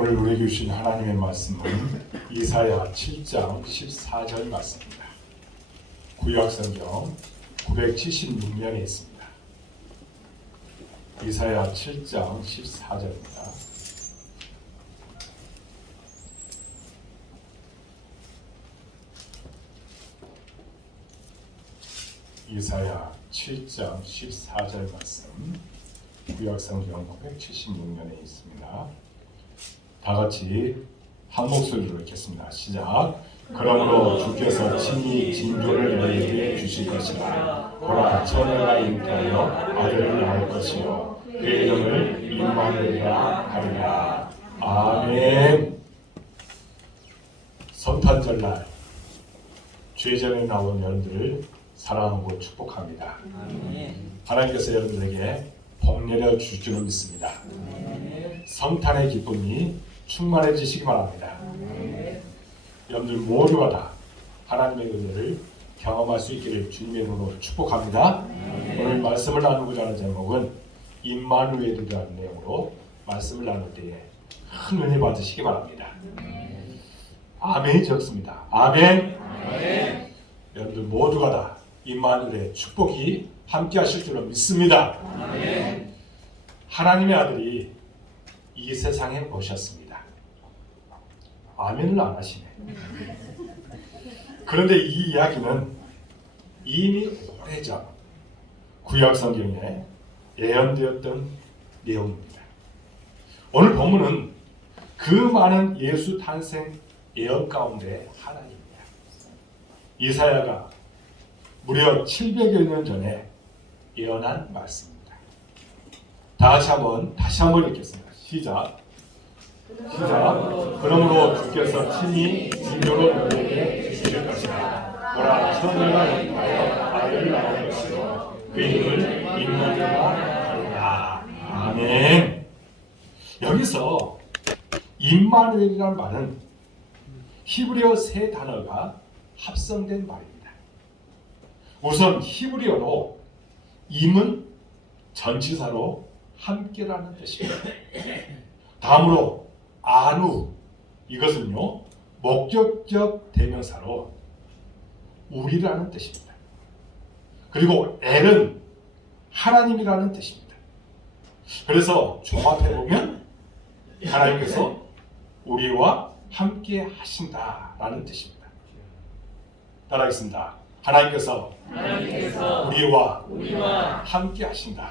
오늘 우리에게 주신 하나님의 말씀은 이사야 7장 14절 말씀입니다. 구약성경 976면에 있습니다. 이사야 7장 14절입니다. 이사야 7장 14절 말씀 구약성경 976면에 있습니다. 다 같이 한 목소리로 읽겠습니다. 시작. 그러므로 주께서 친히 징조를 너희에게 주실 것이라. 보라, 처녀가 잉태하여 아들을 낳을 것이요 그 이름을 임마누엘이라 하리라. 아멘. 성탄절날 죄전에 나온 여러분들을 사랑하고 축복합니다. 하나님께서 여러분들에게 복 내려 주실 줄 믿습니다. 성탄의 기쁨이 충만해지시기 바랍니다. 여러분들 모두가 다 하나님의 은혜를 경험할 수 있기를 주님의 이름으로 축복합니다. 오늘 말씀을 나누고자 하는 제목은 임마누엘이라는 내용으로 말씀을 나눌 때에 큰 은혜 받으시기 바랍니다. 아멘이 적습니다. 아멘. 여러분들 모두가 다 임마누엘의 축복이 함께 하실 줄로 믿습니다. 하나님의 아들이 이 세상에 오셨습니다. 아멘을 안 하시네. 그런데 이 이야기는 이미 오래전 구약성경에 예언되었던 내용입니다. 오늘 본문은 그 많은 예수 탄생 예언 가운데 하나입니다. 이사야가 무려 700여 년 전에 예언한 말씀입니다. 다시 한번 읽겠습니다. 시작. 그러므로 주께서 친히 징조로 너희에게 주실 것이라. 보라, 처녀가 잉태하여 아들을 낳을 것이요 그 이름을 임마누엘이라 하리라. 아멘. 여기서 임마누엘이라는 말은 히브리어 세 단어가 합성된 말입니다. 우선 히브리어로 임은 전치사로 함께라는 뜻입니다. 다음으로 아누, 이것은요 목적적 대명사로 우리라는 뜻입니다. 그리고 엘은 하나님이라는 뜻입니다. 그래서 종합해보면 하나님께서 우리와 함께 하신다라는 뜻입니다. 따라하겠습니다. 하나님께서 우리와 함께 하신다.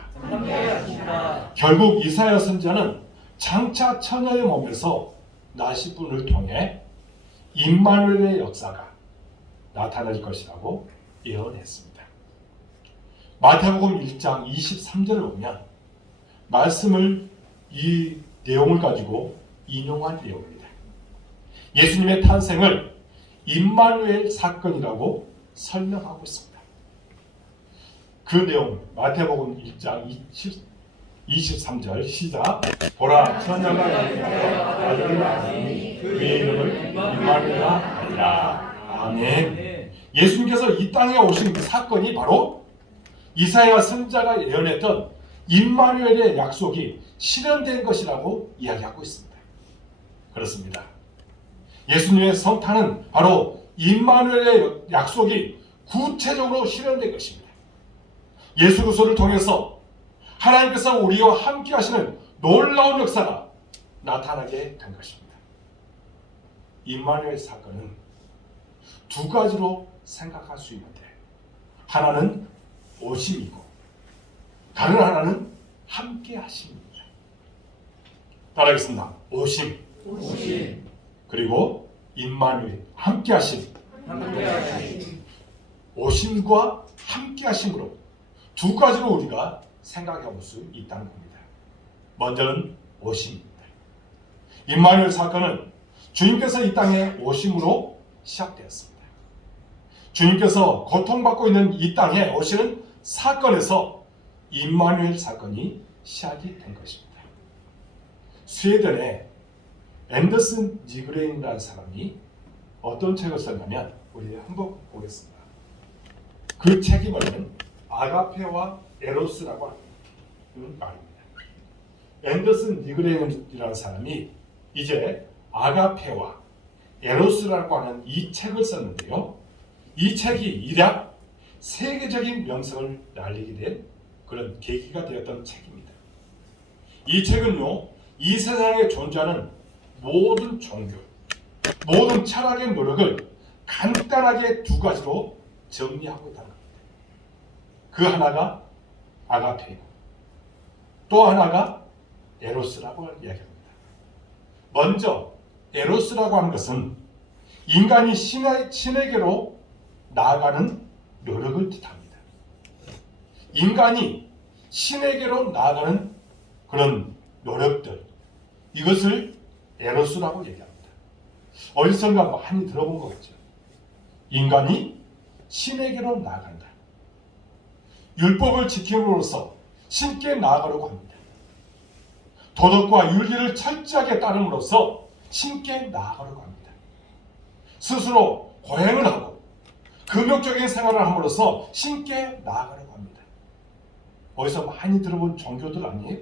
결국 이사야 선지자는 장차 처녀의 몸에서 나실 분을 통해 임마누엘의 역사가 나타날 것이라고 예언했습니다. 마태복음 1장 23절을 보면 말씀을 이 내용을 가지고 인용한 내용입니다. 예수님의 탄생을 임마누엘 사건이라고 설명하고 있습니다. 그 내용 마태복음 1장 23절 시작. 보라, 처녀가 잉태하여 아들을 낳으니 그의 이름을 임마누엘이라 하리라. 아멘. 예수님께서 이 땅에 오신 그 사건이 바로 이사야 선지자가 예언했던 임마누엘의 약속이 실현된 것이라고 이야기하고 있습니다. 그렇습니다. 예수님의 성탄은 바로 임마누엘의 약속이 구체적으로 실현된 것입니다. 예수 그리스도를 통해서 하나님께서 우리와 함께 하시는 놀라운 역사가 나타나게 된 것입니다. 임마누엘 사건은 두 가지로 생각할 수 있는데 하나는 오심이고 다른 하나는 함께 하심입니다. 따라하겠습니다. 오심. 그리고 임마누엘, 함께 하심. 오심과 함께 하심으로 두 가지로 우리가 생각해 볼 수 있다는 겁니다. 먼저는 오심입니다. 임마누엘 사건은 주님께서 이 땅에 오심으로 시작되었습니다. 주님께서 고통받고 있는 이 땅에 오시는 사건에서 임마누엘 사건이 시작이 된 것입니다. 스웨덴의 앤더슨 니그레인이라는 사람이 어떤 책을 썼냐면 우리 한번 보겠습니다. 그 책이 뭐냐면 아가페와 에로스라고 하는 말입니다. 앤더슨 니그레인이라는 사람이 이제 아가페와 에로스라고 하는 이 책을 썼는데요. 이 책이 일약 세계적인 명성을 날리게 된 그런 계기가 되었던 책입니다. 이 책은요, 이 세상에 존재하는 모든 종교, 모든 철학의 노력을 간단하게 두 가지로 정리하고 있다는 겁니다. 그 하나가 아가페이고 또 하나가 에로스라고 이야기합니다. 먼저 에로스라고 하는 것은 인간이 신에게로 나아가는 노력을 뜻합니다. 인간이 신에게로 나아가는 그런 노력들, 이것을 에로스라고 얘기합니다. 어디선가 많이 들어본 것 같죠. 인간이 신에게로 나아간다. 율법을 지킴으로써 신께 나아가려고 합니다. 도덕과 윤리를 철저하게 따름으로써 신께 나아가려고 합니다. 스스로 고행을 하고 금욕적인 생활을 함으로써 신께 나아가려고 합니다. 어디서 많이 들어본 종교들 아니에요?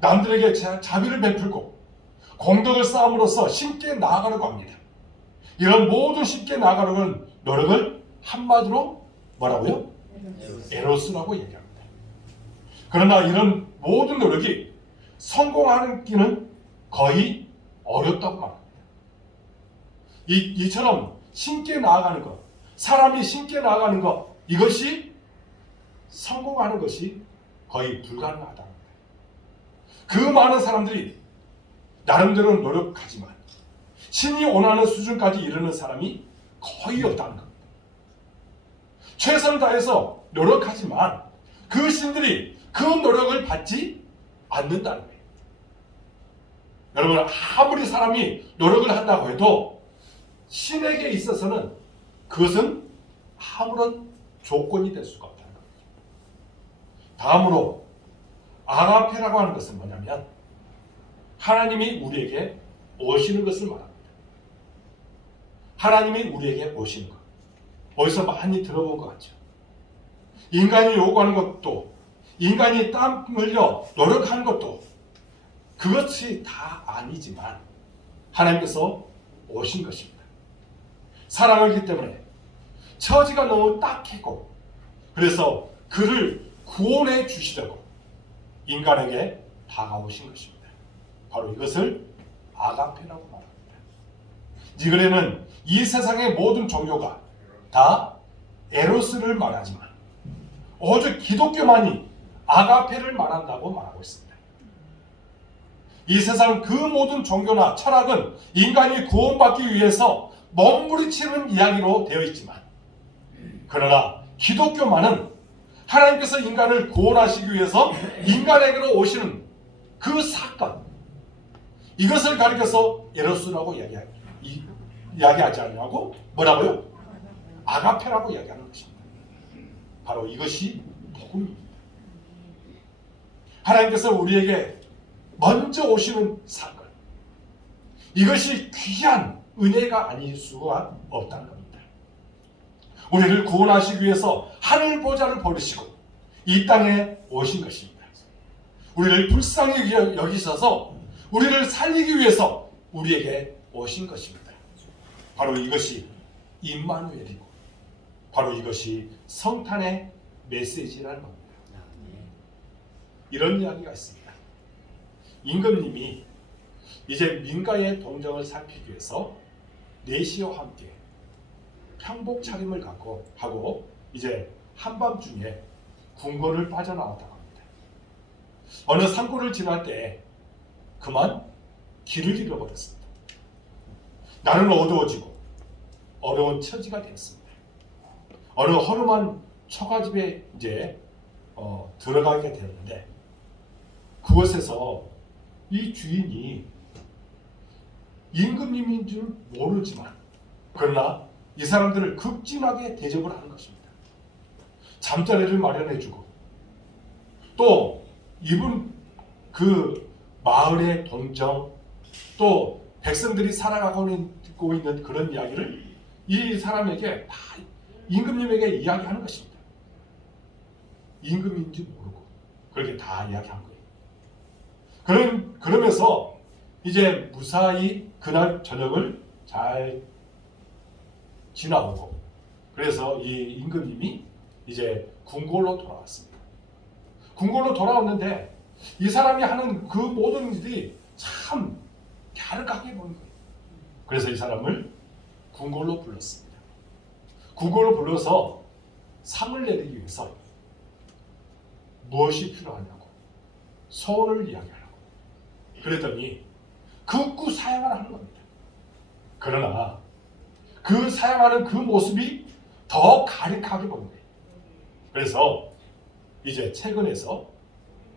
남들에게 자비를 베풀고 공덕을 쌓음으로써 신께 나아가려고 합니다. 이런 모든 신께 나아가려고 하는 노력을 한마디로 뭐라고요? 에로스라고 얘기합니다. 그러나 이런 모든 노력이 성공하는 길은 거의 어렵다고 말합니다. 이처럼 신께 나아가는 것, 사람이 신께 나아가는 것, 이것이 성공하는 것이 거의 불가능하다. 그 많은 사람들이 나름대로 노력하지만 신이 원하는 수준까지 이르는 사람이 거의 없다는 겁니다. 최선을 다해서 노력하지만 그 신들이 그 노력을 받지 않는다는 거예요. 여러분, 아무리 사람이 노력을 한다고 해도 신에게 있어서는 그것은 아무런 조건이 될 수가 없다는 겁니다. 다음으로 아가페라고 하는 것은 뭐냐면 하나님이 우리에게 오시는 것을 말합니다. 하나님이 우리에게 오시는 것. 어디서 많이 들어본 것 같죠. 인간이 요구하는 것도, 인간이 땀 흘려 노력하는 것도 그것이 다 아니지만 하나님께서 오신 것입니다. 사랑하기 때문에 처지가 너무 딱했고 그래서 그를 구원해 주시려고 인간에게 다가오신 것입니다. 바로 이것을 아가페라고 말합니다. 니그레는 이 세상의 모든 종교가 다 에로스를 말하지만 오직 기독교만이 아가페를 말한다고 말하고 있습니다. 이 세상 그 모든 종교나 철학은 인간이 구원받기 위해서 몸부림치는 이야기로 되어 있지만 그러나 기독교만은 하나님께서 인간을 구원하시기 위해서 인간에게로 오시는 그 사건, 이것을 가리켜서 에로스라고 이야기하지 않냐고 뭐라고요? 아가페라고 이야기하는 것입니다. 바로 이것이 복음입니다. 하나님께서 우리에게 먼저 오시는 사건, 이것이 귀한 은혜가 아닐 수가 없다는 겁니다. 우리를 구원하시기 위해서 하늘 보좌를 버리시고 이 땅에 오신 것입니다. 우리를 불쌍히 여기셔서 우리를 살리기 위해서 우리에게 오신 것입니다. 바로 이것이 임마누엘이고 바로 이것이 성탄의 메시지라는 겁니다. 이런 이야기가 있습니다. 임금님이 이제 민가의 동정을 살피기 위해서 내시와 함께 평복 차림을 하고 이제 한밤중에 궁궐을 빠져나왔다고 합니다. 어느 산골을 지날 때 그만 길을 잃어버렸습니다. 날은 어두워지고 어려운 처지가 되었습니다. 어느 허름한 처가집에 이제 들어가게 되었는데 그곳에서 이 주인이 임금님인 줄 모르지만 그러나 이 사람들을 극진하게 대접을 하는 것입니다. 잠자리를 마련해주고 또 이분 그 마을의 동정 또 백성들이 살아가고 있는 그런 이야기를 이 사람에게 다 임금님에게 이야기하는 것입니다. 임금인지 모르고 그렇게 다 이야기한 거예요. 그러면서 이제 무사히 그날 저녁을 잘 지나오고, 그래서 이 임금님이 이제 궁궐로 돌아왔습니다. 궁궐로 돌아왔는데 이 사람이 하는 그 모든 일이 참 갸륵하게 보는 거예요. 그래서 이 사람을 궁궐로 불렀습니다. 궁궐로 불러서 상을 내리기 위해서 무엇이 필요하냐고 소원을 이야기하라고 그랬더니 극구 사양을 하는 겁니다. 그러나 그 사양하는 그 모습이 더 가득하게 보는 거예요. 그래서 이제 최근에서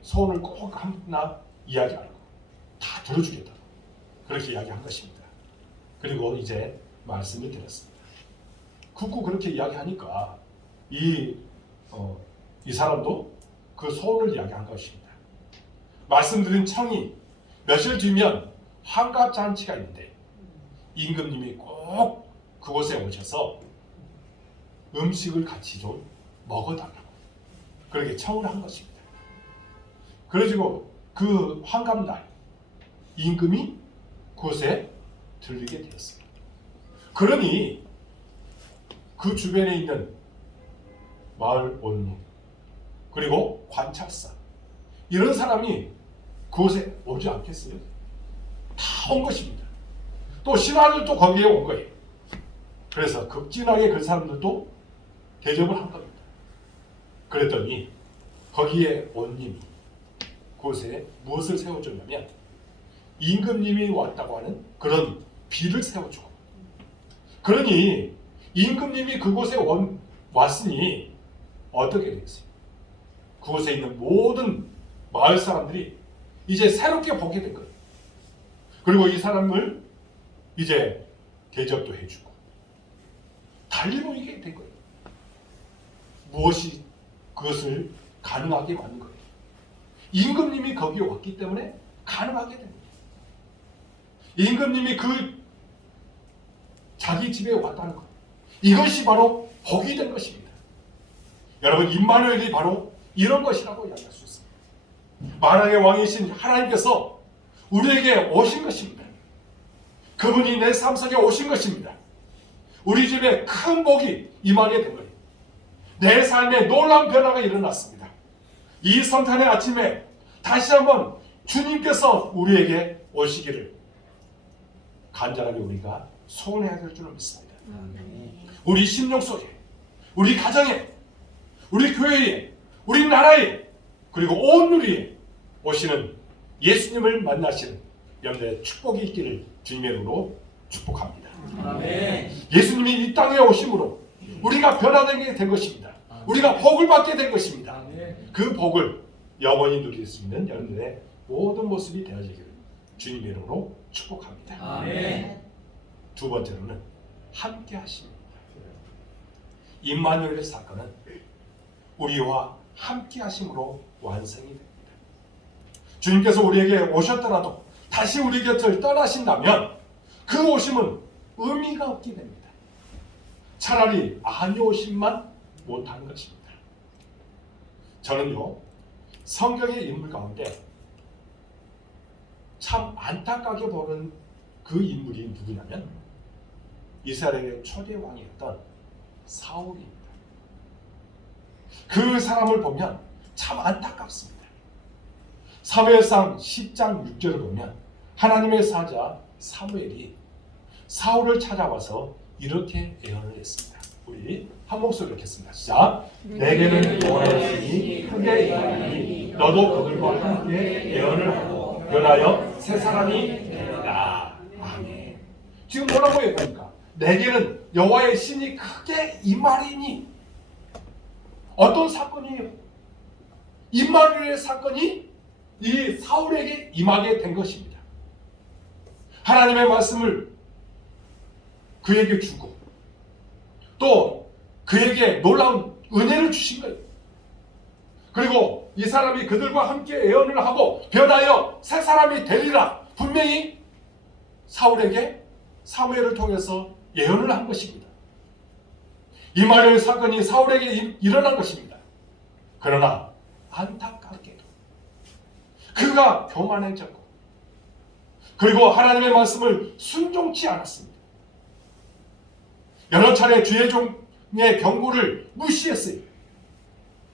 소원을 꼭 하나 이야기하라고 다 들어주겠다고 그렇게 이야기한 것입니다. 그리고 이제 말씀을 드렸습니다. 극구 그렇게 이야기하니까 이 사람도 그 소원을 이야기한 것입니다. 말씀드린 청이 며칠 뒤면 환갑잔치가 있는데 임금님이 꼭 그곳에 오셔서 음식을 같이 좀 먹어달라고 그렇게 청을 한 것입니다. 그래가지고 그 환갑날 임금이 그곳에 들리게 되었습니다. 그러니 그 주변에 있는 마을 온문 그리고 관찰사 이런 사람이 그곳에 오지 않겠어요? 다 온 것입니다. 또 신하들도 거기에 온 거예요. 그래서 극진하게 그 사람들도 대접을 한 겁니다. 그랬더니 거기에 온 님이 그곳에 무엇을 세워줬냐면 임금님이 왔다고 하는 그런 비를 세워주고, 그러니 임금님이 그곳에 왔으니 어떻게 되겠어요? 그곳에 있는 모든 마을 사람들이 이제 새롭게 보게 된 거예요. 그리고 이 사람을 이제 대접도 해주고 달리 보이게 된 거예요. 무엇이 그것을 가능하게 만든 거예요? 임금님이 거기에 왔기 때문에 가능하게 된 거예요. 임금님이 그 자기 집에 왔다는 것, 이것이 바로 복이 된 것입니다. 여러분, 임마누엘이 바로 이런 것이라고 이야기할 수 있습니다. 만왕의 왕이신 하나님께서 우리에게 오신 것입니다. 그분이 내 삶 속에 오신 것입니다. 우리 집에 큰 복이 임하게 된 거예요. 내 삶에 놀라운 변화가 일어났습니다. 이 성탄의 아침에 다시 한번 주님께서 우리에게 오시기를 간절하게 우리가 소원해야 될 줄을 믿습니다. 우리 심령 속에, 우리 가정에, 우리 교회에, 우리 나라에, 그리고 온 누리에 오시는 예수님을 만나시는 여러분들의 축복이 있기를 주님의 이름으로 축복합니다. 아멘. 예수님이 이 땅에 오심으로 우리가 변화되게 된 것입니다. 우리가 복을 받게 된 것입니다. 그 복을 영원히 누릴 수 있는 여러분들의 모든 모습이 되어지기를 주님의 이름으로 축복합니다. 아멘. 두 번째로는 함께 하십니다. 임마누엘의 사건은 우리와 함께 하심으로 완성이 됩니다. 주님께서 우리에게 오셨더라도 다시 우리 곁을 떠나신다면 그 오심은 의미가 없게 됩니다. 차라리 안 오심만 못하는 것입니다. 저는요, 성경의 인물 가운데 참 안타깝게 보는 그 인물이 누구냐면 이스라엘의 초대 왕이었던 사울입니다. 그 사람을 보면 참 안타깝습니다. 사무엘상 10장 6절을 보면 하나님의 사자 사무엘이 사울을 찾아와서 이렇게 예언을 했습니다. 우리 한 목소리로 읽겠습니다. 시작. 내게는 여호와의 신이 크게 임하니 너도 그들과 함께 예언을 하고 변하여 새 사람이 되리라. 아멘. 지금 뭐라고 얘기합니까? 내게는 여호와의 신이 크게 임하리니 어떤 사건이에요? 임마누엘의 사건이 이 사울에게 임하게 된 것입니다. 하나님의 말씀을 그에게 주고 또 그에게 놀라운 은혜를 주신 거예요. 그리고 이 사람이 그들과 함께 예언을 하고 변하여 새 사람이 되리라. 분명히 사울에게 사무엘을 통해서 예언을 한 것입니다. 임마누엘 사건이 사울에게 일어난 것입니다. 그러나 안타깝게도 그가 교만해졌고 그리고 하나님의 말씀을 순종치 않았습니다. 여러 차례 주의 종의 경고를 무시했어요.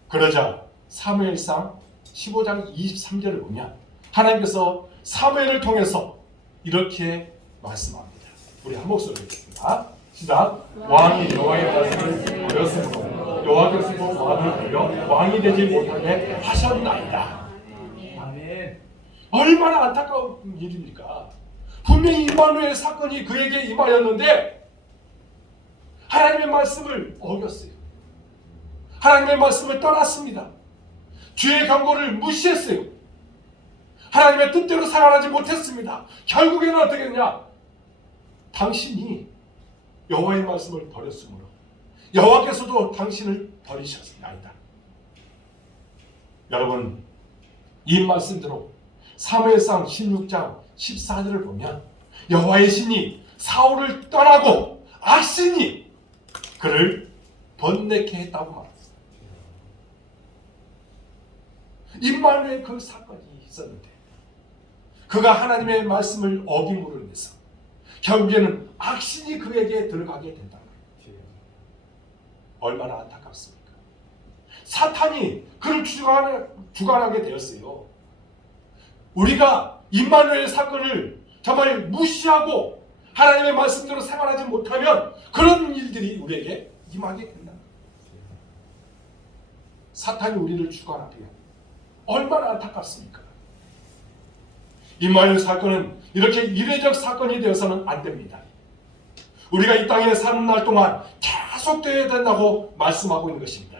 그러자 사무엘상 15장 23절을 보면 하나님께서 사무엘을 통해서 이렇게 말씀합니다. 우리 한 목소리로 읽겠습니다. 시작. 왕이 여호와의 말씀을 버렸으므로 여호와께서 왕을 버려 왕이 되지 못하게 하셨나이다. 아멘. 얼마나 안타까운 일입니까? 분명히 임마누엘 사건이 그에게 임하였는데 하나님의 말씀을 어겼어요. 하나님의 말씀을 떠났습니다. 주의 경고를 무시했어요. 하나님의 뜻대로 살아가지 못했습니다. 결국에는 어떻게 했냐? 당신이 여호와의 말씀을 버렸으므로 여호와께서도 당신을 버리셨나이다. 여러분, 이 말씀대로 사무엘상 16장 14절을 보면 여호와의 신이 사울을 떠나고 악신이 그를 번뇌케 했다고 말합니다. 임마누엘 그 사건이 있었는데 그가 하나님의 말씀을 어김으로 인해서 결국에는 악신이 그에게 들어가게 된다. 얼마나 안타깝습니까? 사탄이 그를 주관하게 되었어요. 우리가 임마누엘 사건을 정말 무시하고 하나님의 말씀대로 생활하지 못하면 그런 일들이 우리에게 임하게 된다. 사탄이 우리를 주관하게 얼마나 안타깝습니까? 임마누엘 사건은 이렇게 이례적 사건이 되어서는 안 됩니다. 우리가 이 땅에 사는 날 동안 계속되어야 된다고 말씀하고 있는 것입니다.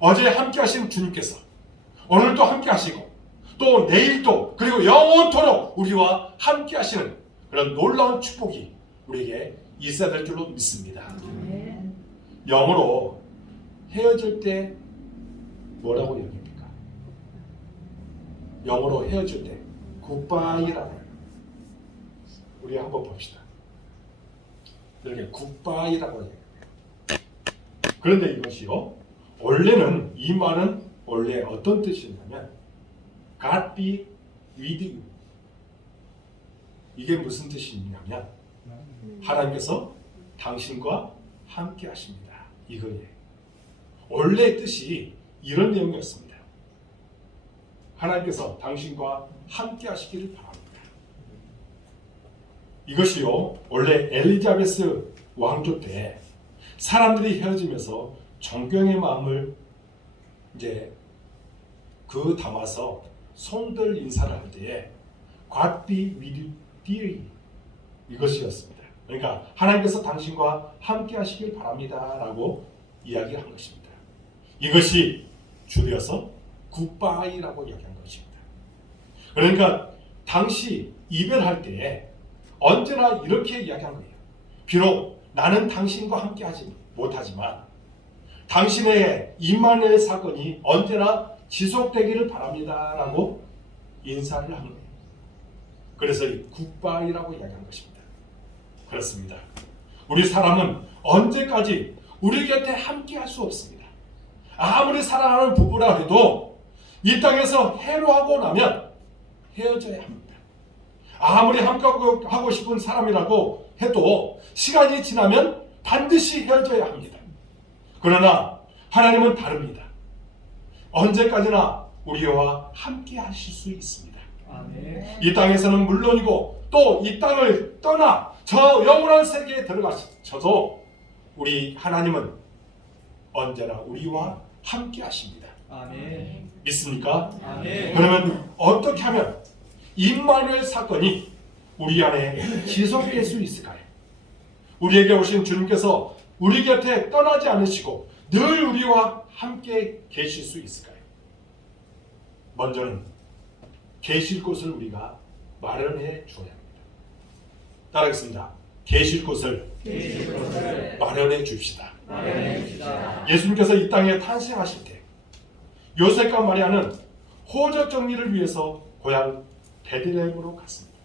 어제 함께 하신 주님께서 오늘도 함께 하시고 또 내일도 그리고 영원토록 우리와 함께 하시는 그런 놀라운 축복이 우리에게 있어야 될 줄로 믿습니다. 영어로 헤어질 때 뭐라고 얘기합니까? 영어로 헤어질 때 굿바이라고 해요. 우리 한번 봅시다. 이렇게 굿바이라고 해요. 그런데 이것이요, 원래는 이 말은 원래 어떤 뜻이냐면 God be with you. 이게 무슨 뜻이냐면 하나님께서 당신과 함께 하십니다. 이거예요. 원래 뜻이 이런 내용이었습니다. 하나님께서 당신과 함께 하시기를 바랍니다. 이것이요, 원래 엘리자베스 왕조 때 사람들이 헤어지면서 존경의 마음을 이제 그 담아서 손들 인사를 할 때에 God be with you 이것이었습니다. 그러니까 하나님께서 당신과 함께 하시길 바랍니다라고 이야기한 것입니다. 이것이 줄여서 굿바이라고 이야기한 것입니다. 그러니까 당시 이별할 때 언제나 이렇게 이야기한 거예요. 비록 나는 당신과 함께 하지 못하지만 당신의 임마누엘 사건이 언제나 지속되기를 바랍니다라고 인사를 한 거예요. 그래서 이 굿바이라고 이야기한 것입니다. 그렇습니다. 우리 사람은 언제까지 우리 곁에 함께 할 수 없습니다. 아무리 사랑하는 부부라 해도 이 땅에서 해로하고 나면 헤어져야 합니다. 아무리 함께 하고 싶은 사람이라고 해도 시간이 지나면 반드시 헤어져야 합니다. 그러나 하나님은 다릅니다. 언제까지나 우리와 함께 하실 수 있습니다. 아멘. 이 땅에서는 물론이고 또 이 땅을 떠나 저 영원한 세계에 들어가셔도 우리 하나님은 언제나 우리와 함께 하십니다. 아멘. 믿습니까? 아멘. 그러면 어떻게 하면 임마누엘 사건이 우리 안에 지속될 수 있을까요? 우리에게 오신 주님께서 우리 곁에 떠나지 않으시고 늘 우리와 함께 계실 수 있을까요? 먼저는 계실 곳을 우리가 마련해 주어야 합니다. 따라하겠습니다. 계실 곳을 마련해 줍시다. 예수님께서 이 땅에 탄생하실 때 요셉과 마리아는 호적 정리를 위해서 고향 베들레헴으로 갔습니다.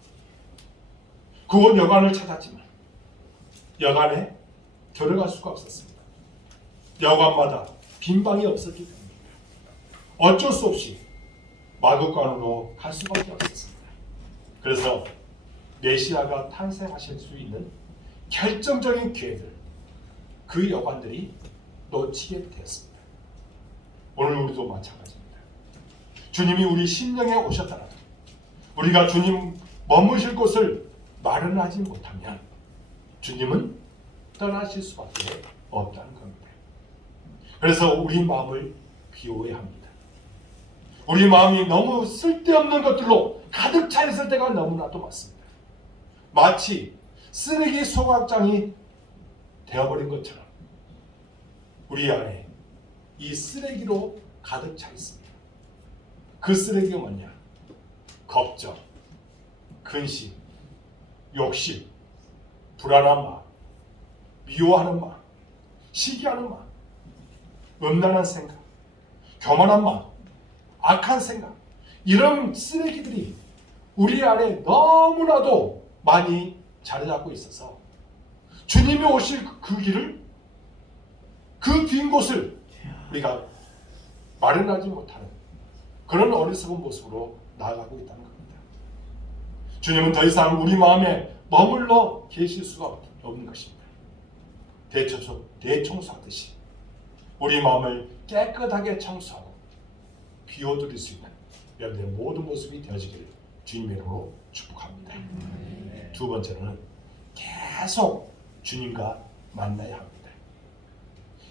그곳 여관을 찾았지만 여관에 들어갈 수가 없었습니다. 여관마다 빈 방이 없었기 때문입니다. 어쩔 수 없이 마구간으로 갈 수밖에 없었습니다. 그래서 메시아가 탄생하실 수 있는 결정적인 기회들, 그 여관들이 놓치게 되었습니다. 오늘 우리도 마찬가지입니다. 주님이 우리 심령에 오셨더라도 우리가 주님 머무실 곳을 마련하지 못하면 주님은 떠나실 수밖에 없다는 겁니다. 그래서 우리 마음을 비워야 합니다. 우리 마음이 너무 쓸데없는 것들로 가득 차 있을 때가 너무나도 많습니다. 마치 쓰레기 소각장이 되어버린 것처럼 우리 안에 이 쓰레기로 가득 차 있습니다. 그 쓰레기가 뭐냐? 걱정, 근심, 욕심, 불안한 마음, 미워하는 마음, 시기하는 마음, 음란한 생각, 교만한 마음, 악한 생각, 이런 쓰레기들이 우리 안에 너무나도 많이 자리 잡고 있어서 주님이 오실 그 길을, 그 빈 곳을 우리가 마련하지 못하는 그런 어리석은 모습으로 나아가고 있다는 겁니다. 주님은 더 이상 우리 마음에 머물러 계실 수가 없는 것입니다. 대청소하듯이 우리 마음을 깨끗하게 청소하고 비워드릴 수 있는 여러분의 모든 모습이 되어지기를 주님의 이름으로 축복합니다. 두 번째는 계속 주님과 만나야 합니다.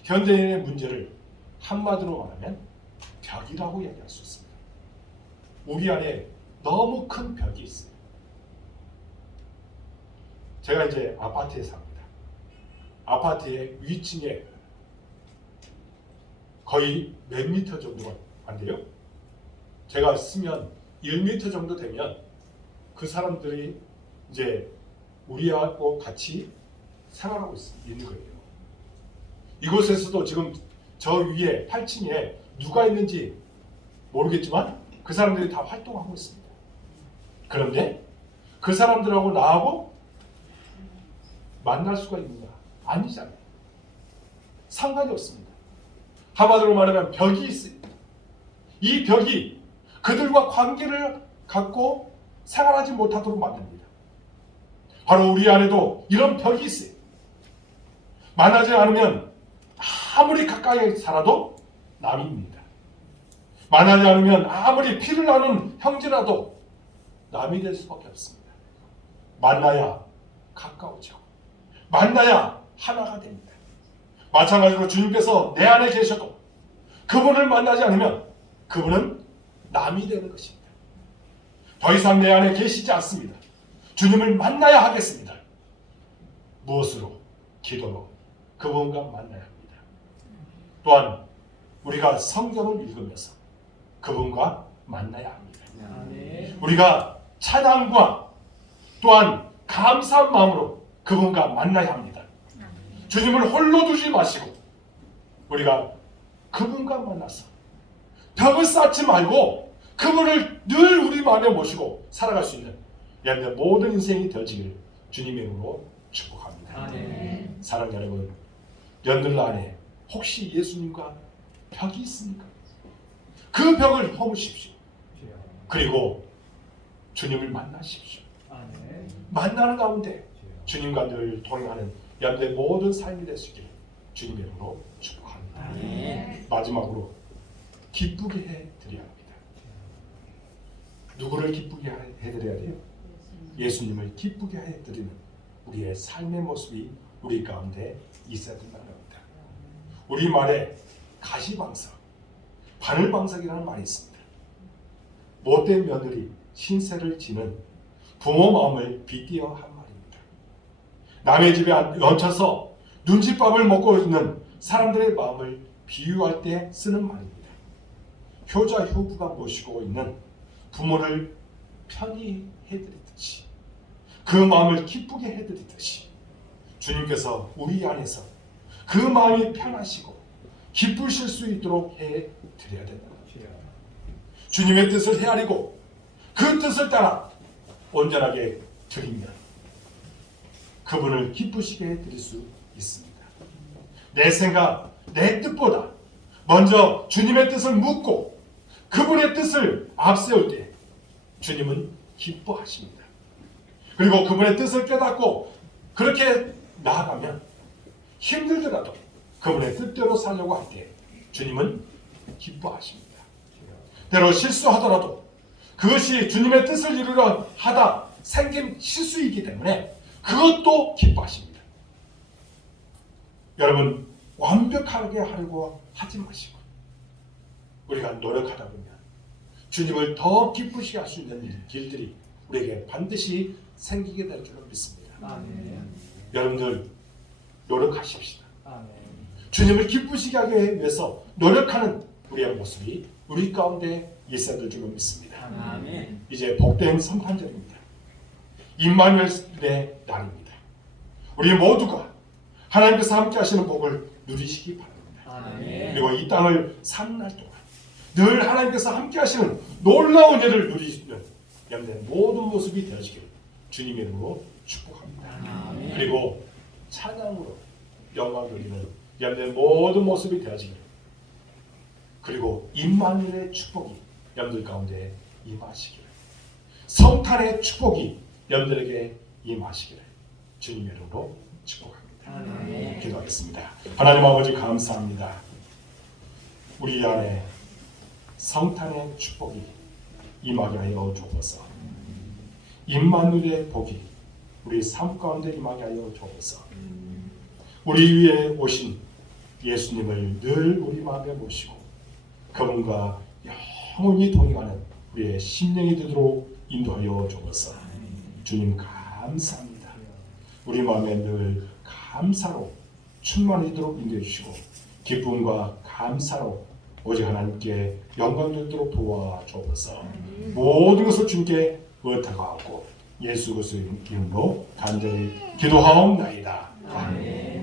현대인의 문제를 한마디로 말하면 벽이라고 얘기할 수 있습니다. 우리 안에 너무 큰 벽이 있어요. 제가 이제 아파트에 삽니다. 아파트의 위층에 거의 몇 미터 정도가 안 돼요. 제가 쓰면 1미터 정도 되면 그 사람들이 이제 우리하고 같이 생활하고 있는 거예요. 이곳에서도 지금 저 위에 8층에 누가 있는지 모르겠지만 그 사람들이 다 활동하고 있습니다. 그런데 그 사람들하고 나하고 만날 수가 있는가? 아니잖아요. 상관이 없습니다. 한마디로 말하면 벽이 있습니다. 이 벽이 그들과 관계를 갖고 생활하지 못하도록 만듭니다. 바로 우리 안에도 이런 벽이 있어요. 만나지 않으면 아무리 가까이 살아도 남입니다. 만나지 않으면 아무리 피를 나눈 형제라도 남이 될 수밖에 없습니다. 만나야 가까워지고 만나야 하나가 됩니다. 마찬가지로 주님께서 내 안에 계셔도 그분을 만나지 않으면 그분은 남이 되는 것입니다. 더 이상 내 안에 계시지 않습니다. 주님을 만나야 하겠습니다. 무엇으로? 기도로 그분과 만나야 합니다. 또한 우리가 성경을 읽으면서 그분과 만나야 합니다. 우리가 찬양과 또한 감사한 마음으로 그분과 만나야 합니다. 주님을 홀로 두지 마시고 우리가 그분과 만나서 벽을 쌓지 말고 그분을 늘 우리 마음에 모시고 살아갈 수 있는 여러분의 모든 인생이 되어지기를 주님의 이름으로 축복합니다. 사랑하는 여러분, 여러분들 안에 혹시 예수님과 벽이 있습니까? 그 벽을 허무십시오. 그리고 주님을 만나십시오. 만나는 가운데 주님과 늘 동행하는 여러분의 모든 삶이 되시기를 주님의 이름으로 축복합니다. 마지막으로 기쁘게 해드려야 합니다. 누구를 기쁘게 해드려야 돼요? 예수님을 기쁘게 해드리는 우리의 삶의 모습이 우리 가운데 있어야 된다는 겁니다. 우리말에 가시방석, 바늘방석이라는 말이 있습니다. 못된 며느리 신세를 지는 부모 마음을 빗대어 한 말입니다. 남의 집에 얹혀서 눈칫밥을 먹고 있는 사람들의 마음을 비유할 때 쓰는 말입니다. 효자 효부가 모시고 있는 부모를 편히 해드리듯이 그 마음을 기쁘게 해드리듯이 주님께서 우리 안에서 그 마음이 편하시고 기쁘실 수 있도록 해드려야 된다. 주님의 뜻을 헤아리고 그 뜻을 따라 온전하게 드리면 그분을 기쁘시게 해드릴 수 있습니다. 내 생각, 내 뜻보다 먼저 주님의 뜻을 묻고 그분의 뜻을 앞세울 때 주님은 기뻐하십니다. 그리고 그분의 뜻을 깨닫고 그렇게 나아가면 힘들더라도 그분의 뜻대로 살려고 할 때 주님은 기뻐하십니다. 때로 실수하더라도 그것이 주님의 뜻을 이루려 하다 생긴 실수이기 때문에 그것도 기뻐하십니다. 여러분, 완벽하게 하려고 하지 마시고 우리가 노력하다 보면 주님을 더 기쁘시게 할 수 있는 길들이 우리에게 반드시 생기게 될 줄로 믿습니다. 아멘. 여러분들 노력하십시다. 아멘. 주님을 기쁘시게 하기 위해서 노력하는 우리의 모습이 우리 가운데 있어야 될 줄로 믿습니다. 아멘. 이제 복된 성탄절입니다. 임마누엘의 날입니다. 우리 모두가 하나님께서 함께 하시는 복을 누리시기 바랍니다. 아멘. 그리고 이 땅을 사는 날 동안 늘 하나님께서 함께 하시는 놀라운 일을 누리시는 여러분의 모든 모습이 되어지기를 주님의 이름으로 축복합니다. 아멘. 그리고 찬양으로 영광 돌리는 여러분의 모든 모습이 되어지기를, 그리고 임마누엘의 축복이 여러분들 가운데 임하시기를, 성탄의 축복이 여러분들에게 임하시기를 주님의 이름으로 축복합니다. 아멘. 기도하겠습니다. 하나님 아버지 감사합니다. 우리 안에 성탄의 축복이 임하게 하여 주옵소서. 임마누엘의 복이 우리 삶 가운데 임하게 하여 주옵소서. 우리 위에 오신 예수님을 늘 우리 마음에 모시고 그분과 영원히 동행하는 우리의 심령이 되도록 인도하여 주옵소서. 주님 감사합니다. 우리 마음에 늘 감사로 충만하도록 인도해 주시고 기쁨과 감사로 오직 하나님께 영광 돌도록 도와주옵소서. 모든 것을 주님께 의탁하고 예수 그리스도의 이름으로 간절히 기도하옵나이다. 아멘.